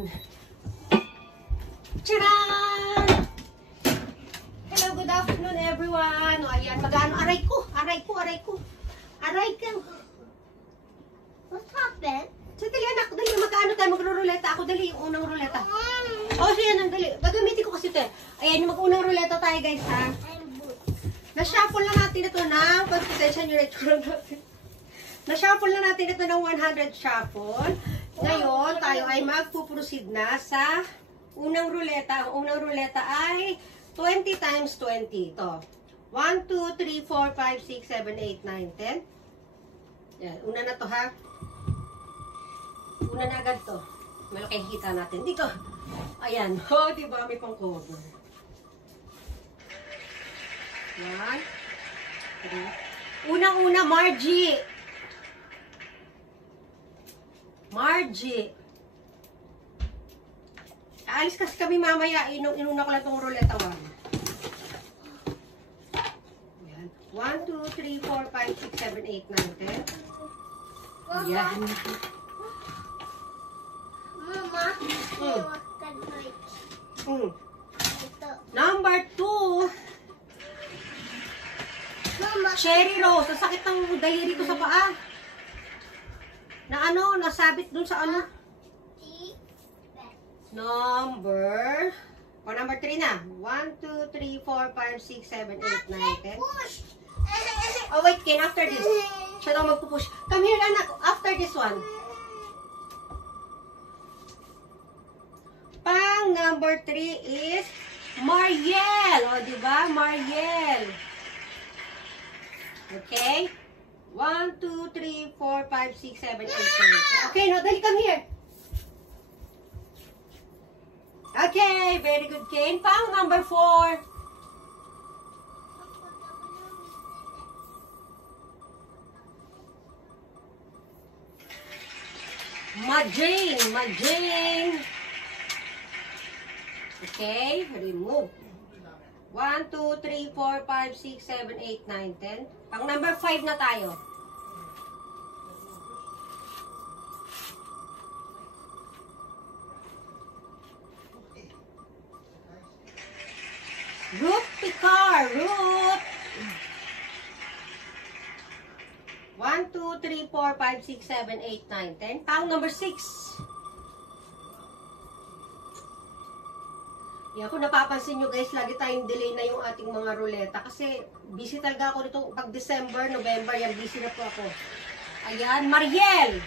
Ayan. Tcharan! Hello, good afternoon everyone. O, ayan, magano. Aray ko. Aray ko. What happened? So, dali anak, dali. Magkano tayo magro-ruleta? Ako, dali yung unang ruleta. O, so yan, dali. Gagamitin ko kasi ito. Ayan, yung mag-unang ruleta tayo guys, ha? Na-shuffle na natin ito ng, pagpitensya nyo natin. Na-shuffle na natin ito ng 100 shuffle. Ngayon, tayo ay magpuproceed na sa unang ruleta. Ang unang ruleta ay 20 times 20. Ito. 1, 2, 3, 4, 5, 6, 7, 8, 9, 10. Yan. Una na to ha. Una na agad to. Malaki kita natin. Dito. Ayan. O, diba? May pang cover. 1, 3. Unang-una, Margie. Aalis kasi kami mamaya. Inuna ko lang itong ruleta 1. 1, 2, 3, 4, 5, 6, 7, 8, 9, 10. Ayan. Mama, what can I Number 2. Mama, Cherry Rose. Nasakit ng daliri ko sa paa. Na ano, nasabit dun sa ano. Number 3 na. 1, 2, 3, 4, 5, 6, 7, 8, 9, 10. Oh, wait, Ken, after this. Siya daw magpupush. Come here, anak. After this one. Pang number 3 is Mariel. O, diba? Mariel. Okay? 1, 2, 3, 4, 5, 6, 7, 8, 9, 10. Okay, now, dali, come here. Okay, very good, Ken. Pang number 4. Majane. Okay, remove. 1, 2, 3, 4, 5, 6, 7, 8, 9, 10. Pang number 5 na tayo. Ruth Picar. Ruth. 1, 2, 3, 4, 5, 6, 7, 8, 9, 10. Pang number 6. Yan, kung napapansin nyo guys, lagi tayong delay na yung ating mga ruleta. Kasi busy talaga ako nito. Pag December, November, yan, busy na po ako. Ayan, Mariel.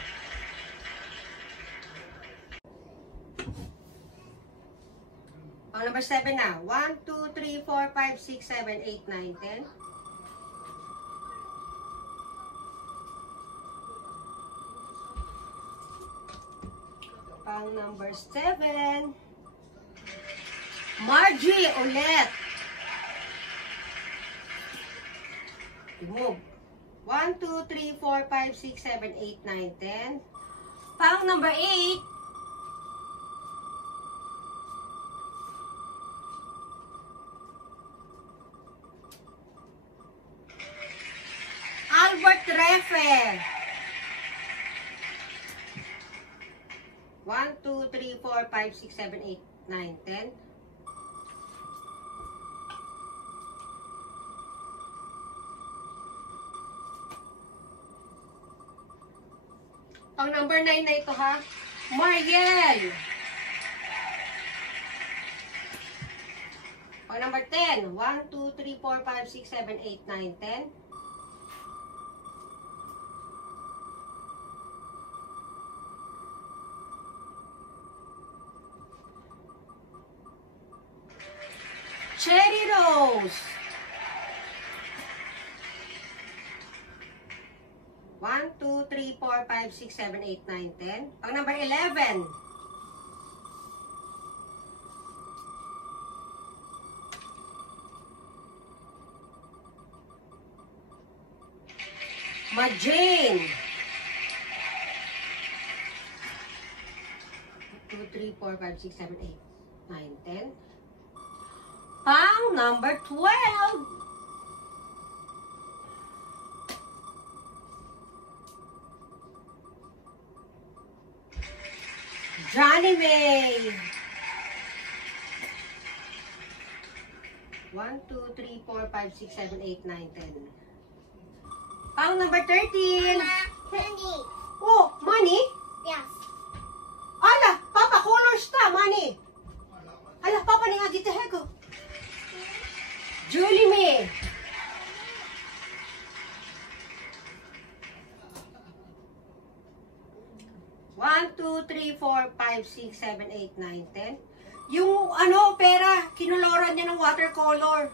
Pang number 7 na. 1, 2, 3, 4, 5, 6, 7, 8, 9, 10. Pang number 7. Margie ulit. Remove. 1, 2, 3, 4, 5, 6, 7, 8, 9, 10. Pang number 8. Albert Refe. 1, 2, 3, 4, 5, 6, 7, 8, 9, 10. Ang number 9 na ito ha. Mariel. Ang number 10. 1, 2, 3, 4, 5, 6, 7, 8, 9, 10. Cherry Rose. 1, 2, 3, 4, 5, 6, 7, 8, 9, 10. Pang number 11. Majane. 2, 3, 4, 5, 6, 7, 8, 9, 10. Pang number 12. Johnny May. 1, 2, 3, 4, 5, 6, 7, 8, 9, 10. Pang number 13. Money. Oh, money? Yes. Ala, Papa, colors ta, money. Ala, Papa, ni nga dito, hego. Julie May. One, 2, 3, 4, 5, 6, 7, 8, 9, 10. Yung ano, pera, kinuloran niya ng watercolor.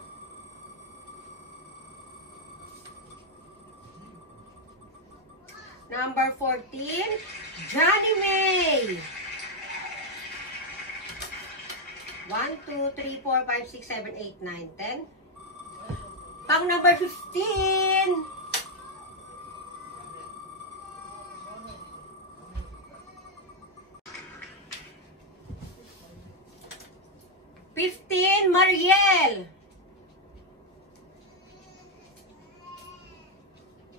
Number 14, Johnny May. 1, 2, 3, 4, 5, 6, 7, 8, 9, 10. Pang number 15. Mariel.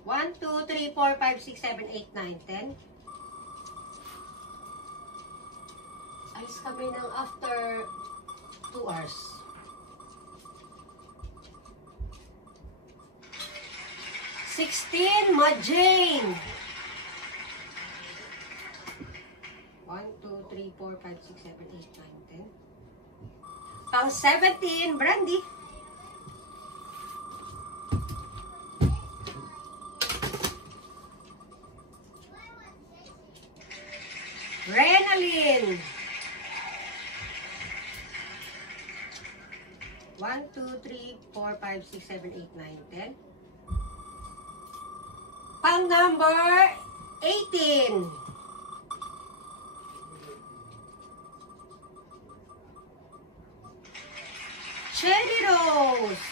1, 2, 3, 4, 5, 6, 7, 8, 9, 10. Alis kami ng after 2 hours. 16, Majane. 1, 2, 3, 4, 5, 6, 7, 8, 9, 10. Pang 17, Brandy. Renalyn. 1, 2, 3, 4, 5, 6, 7, 8, 9, 10. Pang number 18. Cherry Rose.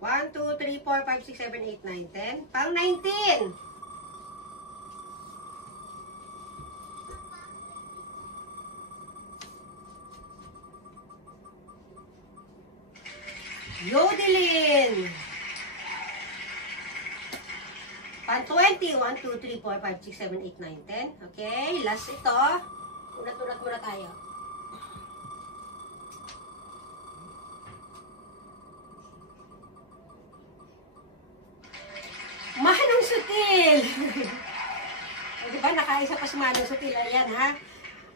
1, 2, 3, 4, 5, 6, 7, 8, 9, 10. Pang 19. Yodelin. Pang 20. 1, 2, 3, 4, 5, 6, 7, 8, 9, 10. Okay, last ito. Ulat-ulat muna tayo. Manong Sutil. Diba, nakaisa pa si Manong Sutil. Ayan, ha?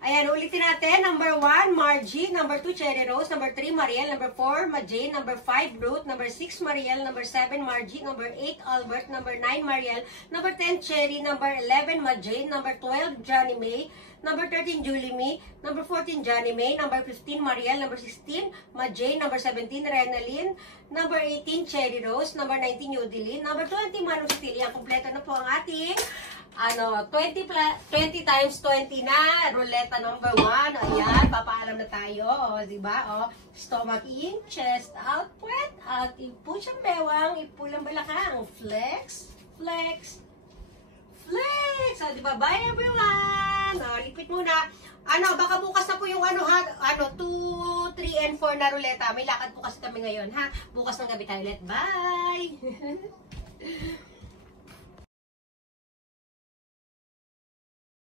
Ayan, ulitin natin. Number 1, Margie. Number 2, Cherry Rose. Number 3, Mariel. Number 4, Majane. Number 5, Ruth. Number 6, Mariel. Number 7, Margie. Number 8, Albert. Number 9, Mariel. Number 10, Cherry. Number 11, Majane. Number 12, Johnny May. Number 13, Julie May. Number 14, Johnny May. Number 15, Mariel. Number 16, Majane. Number 17, Renalyn. Number 18, Cherry Rose. Number 19, Yodelin. Number 20, Manong Sutil. Yan, kompleto na po ang ating 20 times 20 na. Ruleta number 1. Ayan, papaalam na tayo. O, diba? O, stomach in, chest out, puwet out. Ipush ang bewang, ipulang balakang. Flex, flex, flex. O, diba? Bye everyone. O, lipit muna. Baka bukas na po yung 2, 3, and 4 na ruleta. May lakad po kasi kami ngayon, ha? Bukas ng gabi tayo ulit. Bye!